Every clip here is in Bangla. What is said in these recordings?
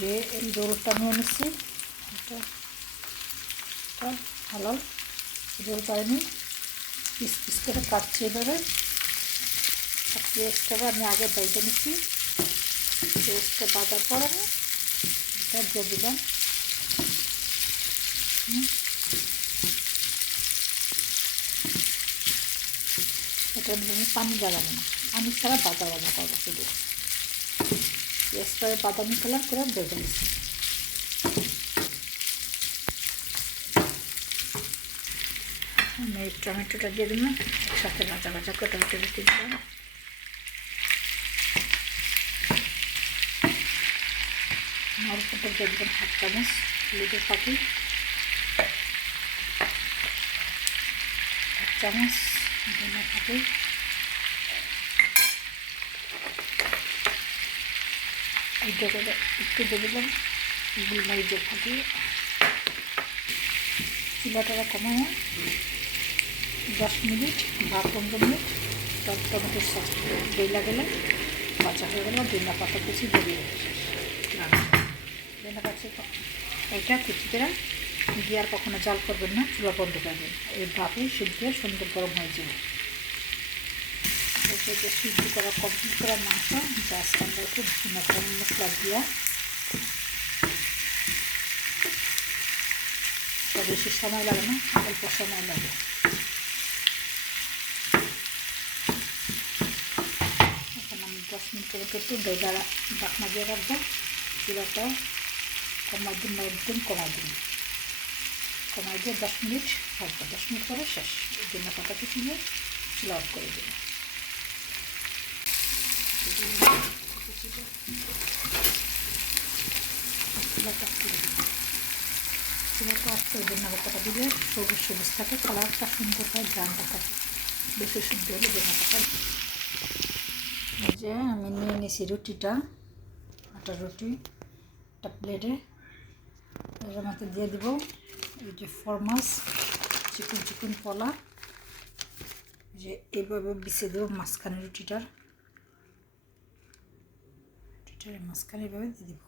যে এই রোলটা নিয়ে নিচ্ছি, এটা হালাল রোল পাইনি, পিস পিস করে কাটছি এবারে। পেঁয়াজটাকে আমি আগে বেজে নিচ্ছি, পেঁয়াজটা বাজার পর আমি এটা দিয়ে দিলাম। এটা আমি পানি লাগাবো না, পানি ছাড়া বাদা করবো, শুধু পেঁয়াজটা বাদামি কালার করে বেজে নিচ্ছি। আমি টমেটোটা দিয়ে দিলাম, একসাথে ভাজা করে টমেটো দিয়ে দিলাম। অল্পটা দিয়ে দিলাম 1/2 চামচ লিডে ফাঁকি, 1 চামচ ধনে ফাঁকি, এইটা করে একটু দিয়ে দিলাম গোলমরিচের ফাঁকি। চুলাটা কমায় 10 মিনিট বা 15 মিনিট টমেটোর সস বেলা গেলে বাচ্চা হয়ে গেলে ধনিয়া পাতা কুচি দিয়ে ধনিয়া পাতা এটা কুচি করে দিয়ে আর কখনো জাল করবেন না, চুলা বন্ধ করবেন। এই ভাবে সিদ্ধ সুন্দর গরম হয়ে যাবে। সিদ্ধ করা কমপ্লিট করা মাংস জাস্ট আমরা একটু গরম মশলা দিয়া, বেশি সময় লাগে না, অল্প সময় লাগে। এখন আমি 10 মিনিট করে একটু দইটা ঢাকনা দিয়ে রাখবো। চুলাটা কমাই দিন বা একদম কমাই দিন, কমাই দিয়ে 10 মিনিট থাকবে। 10 মিনিট পরে শেষ। এই জন্য পাতাটা কিনে চুলা অফ করে দেবো। চুলাটা অফ করে ধনিয়া পাতাটা দিলে সবুজ সবুজ থাকে, কালারটা সুন্দর হয়, গ্রানটা থাকে। বেশি সুন্দর হলে ধনিয়া পাতা। এই যে আমি নিয়ে নিয়েছি রুটিটা, আটার রুটি, একটা প্লেটে এর মধ্যে দিয়ে দিব এই যে ফরমাস চিকন চিকন কলা, যে এইভাবে বিছিয়ে দেবো মাঝখানে রুটিটার মাঝখানে এভাবে দিয়ে দিব।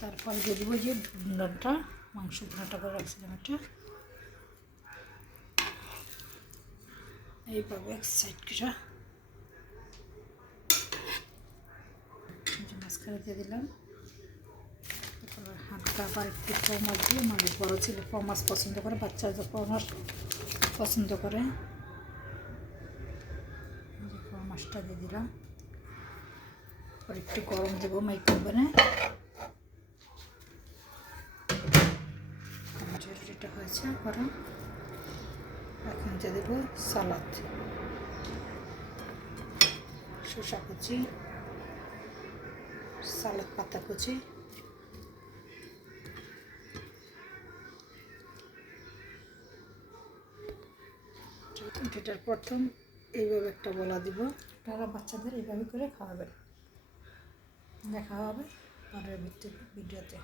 তারপর দিয়ে দিব যে ভুনাটা, মাংস ভুনাটা করে রাখছিলাম, এটা এইভাবে এক সাইড করে মাঝখানে দিয়ে দিলাম। তারপর হালকা আবার একটু ফরমাস দিয়ে, মানে বড়ো ছেলে ফরমাস পছন্দ করে, বাচ্চারা তো ফরমাস পছন্দ করে, ফরমাসটা দিয়ে দিলাম। আর একটু গরম দেবো মাইক্রোওভেনে। রুটিটা হয়েছে গরম। এখন দিয়ে দেবো সালাদ, শসা কুচি, সালাদ পাতা কুচি, এটার প্রথম এইভাবে একটা বলা দিব। আপনারা বাচ্চাদের এইভাবে করে খাওয়াবেন, দেখা হবে পরের ভিডিওতে।